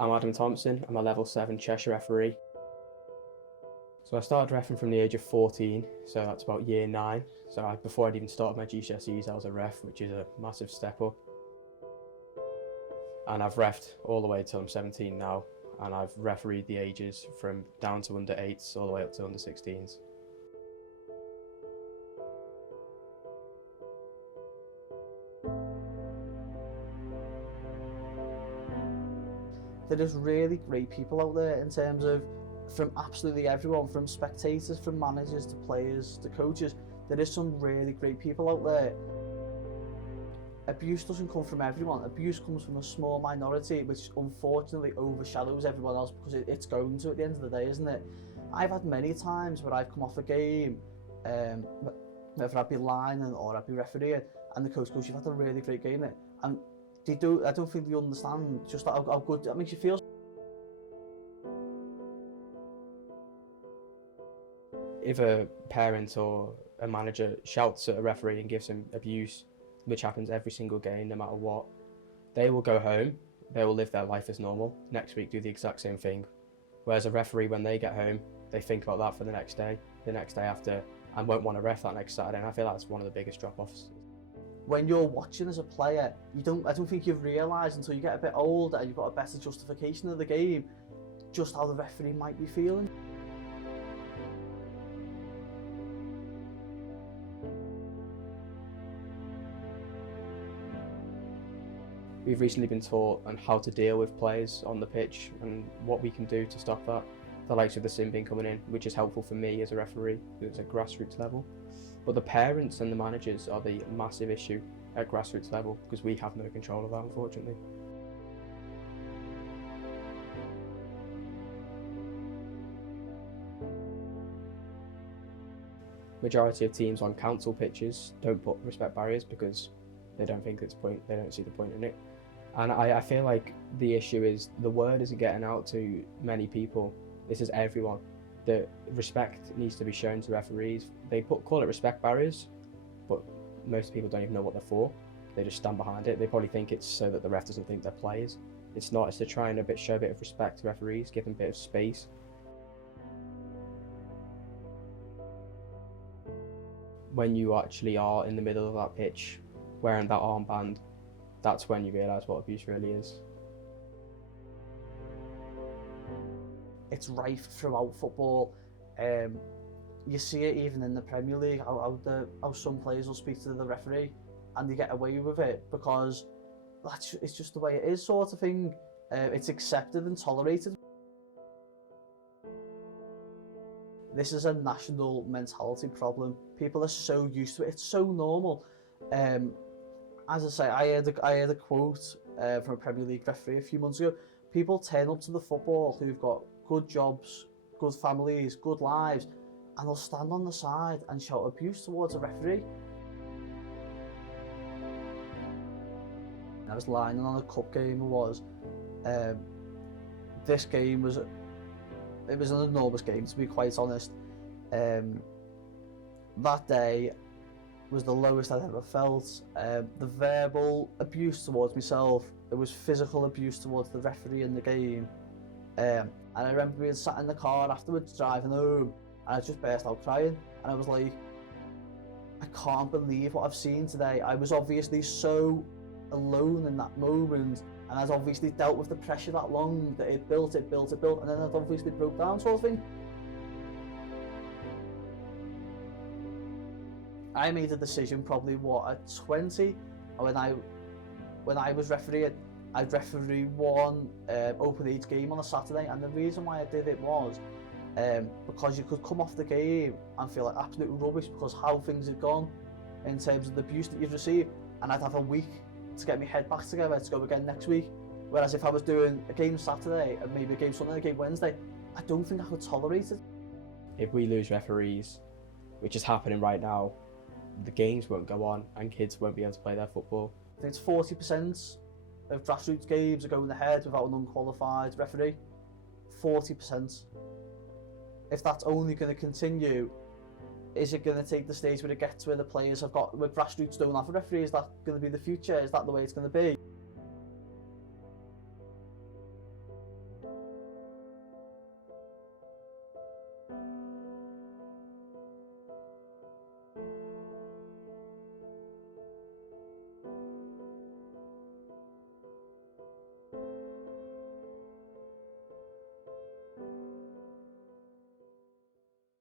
I'm Adam Thompson, I'm a level 7 Cheshire referee. So I started reffing from the age of 14, so that's about year 9. So before I'd even started my GCSEs, I was a ref, which is a massive step up. And I've reffed all the way till I'm 17 now, and I've refereed the ages from down to under 8s all the way up to under 16s. There is really great people out there in terms of from absolutely everyone, from spectators, from managers to players to coaches. There is some really great people out there. Abuse doesn't come from everyone. Abuse comes from a small minority, which unfortunately overshadows everyone else because it's going to at the end of the day, isn't it? I've had many times where I've come off a game, whether I'd be lining or I'd be refereeing, and the coach goes, "You've had a really great game there." And I don't think they understand just how good that makes you feel. If a parent or a manager shouts at a referee and gives him abuse, which happens every single game no matter what, they will go home, they will live their life as normal, next week do the exact same thing. Whereas a referee, when they get home, they think about that for the next day after, and won't want to ref that next Saturday, and I feel that's one of the biggest drop-offs. When you're watching as a player, I don't think you've realised until you get a bit older and you've got a better justification of the game, just how the referee might be feeling. We've recently been taught on how to deal with players on the pitch and what we can do to stop that. The likes of the sin bin coming in, which is helpful for me as a referee, it's a grassroots level. But the parents and the managers are the massive issue at grassroots level because we have no control of that, unfortunately. Majority of teams on council pitches don't put respect barriers because they don't think they don't see the point in it. And I feel like the issue is the word isn't getting out to many people. This is everyone. That respect needs to be shown to referees. They call it respect barriers, but most people don't even know what they're for. They just stand behind it. They probably think it's so that the ref doesn't think they're players. It's not. It's to try and show a bit of respect to referees, give them a bit of space. When you actually are in the middle of that pitch, wearing that armband, that's when you realise what abuse really is. It's rife throughout football. You see it even in the Premier League, how some players will speak to the referee and they get away with it because it's just the way it is, sort of thing. It's accepted and tolerated. This is a national mentality problem. People are so used to it. It's so normal. As I say, I heard a quote from a Premier League referee a few months ago. People turn up to the football who've got good jobs, good families, good lives, and they'll stand on the side and shout abuse towards a referee. I was lining on a cup game. This game was an enormous game, to be quite honest. That day was the lowest I'd ever felt. The verbal abuse towards myself, it was physical abuse towards the referee in the game. And I remember being sat in the car afterwards driving home and I just burst out crying and I was like, I can't believe what I've seen today. I was obviously so alone in that moment and I'd obviously dealt with the pressure that long that it built and then it obviously broke down, sort of thing. I made a decision probably at 20 when I was refereeing. I'd referee one open age game on a Saturday, and the reason why I did it was because you could come off the game and feel like absolute rubbish because how things had gone in terms of the abuse that you've received, and I'd have a week to get my head back together to go again next week. Whereas if I was doing a game Saturday and maybe a game Sunday and a game Wednesday, I don't think I could tolerate it. If we lose referees, which is happening right now, the games won't go on and kids won't be able to play their football. I think it's 40% of grassroots games are going ahead without an unqualified referee. 40%. If that's only going to continue, is it going to take the stage where it gets where the players where grassroots don't have a referee? Is that going to be the future? Is that the way it's going to be?